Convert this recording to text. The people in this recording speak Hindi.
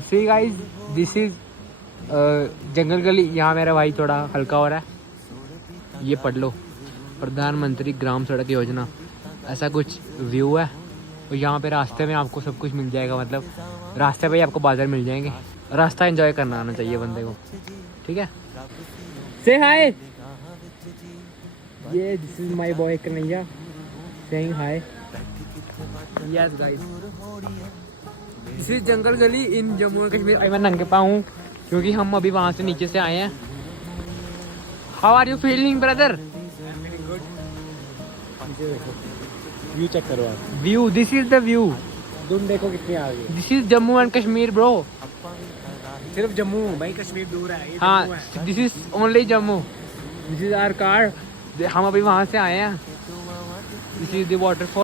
See guys, this is Jungle गली। यहाँ मेरा भाई थोड़ा हल्का हो रहा है। ये पढ़ लो, प्रधानमंत्री ग्राम सड़क योजना, ऐसा कुछ व्यू है। और यहाँ पे रास्ते में आपको सब कुछ मिल जाएगा, मतलब रास्ते पे ही आपको बाजार मिल जाएंगे। रास्ता एंजॉय करना आना चाहिए बंदे को, ठीक है। से हाय, ये this is my boy Kanhaiya saying hi. Yes guys, this is Jungle Gali in Jammu and Kashmir. मैं नंगे पाँव हूँ क्योंकि हम अभी वहाँ से नीचे से आए हैं। How are you feeling brother? View check करो आप, view, this is the view. तुम देखो कितनी आ गई। This is Jammu and Kashmir bro. सिर्फ जम्मू भाई, कश्मीर दूर है। ये हाँ, जम्मू है। This is only Jammu. This is our car. हम अभी वहाँ से आए हैं। This is the waterfall.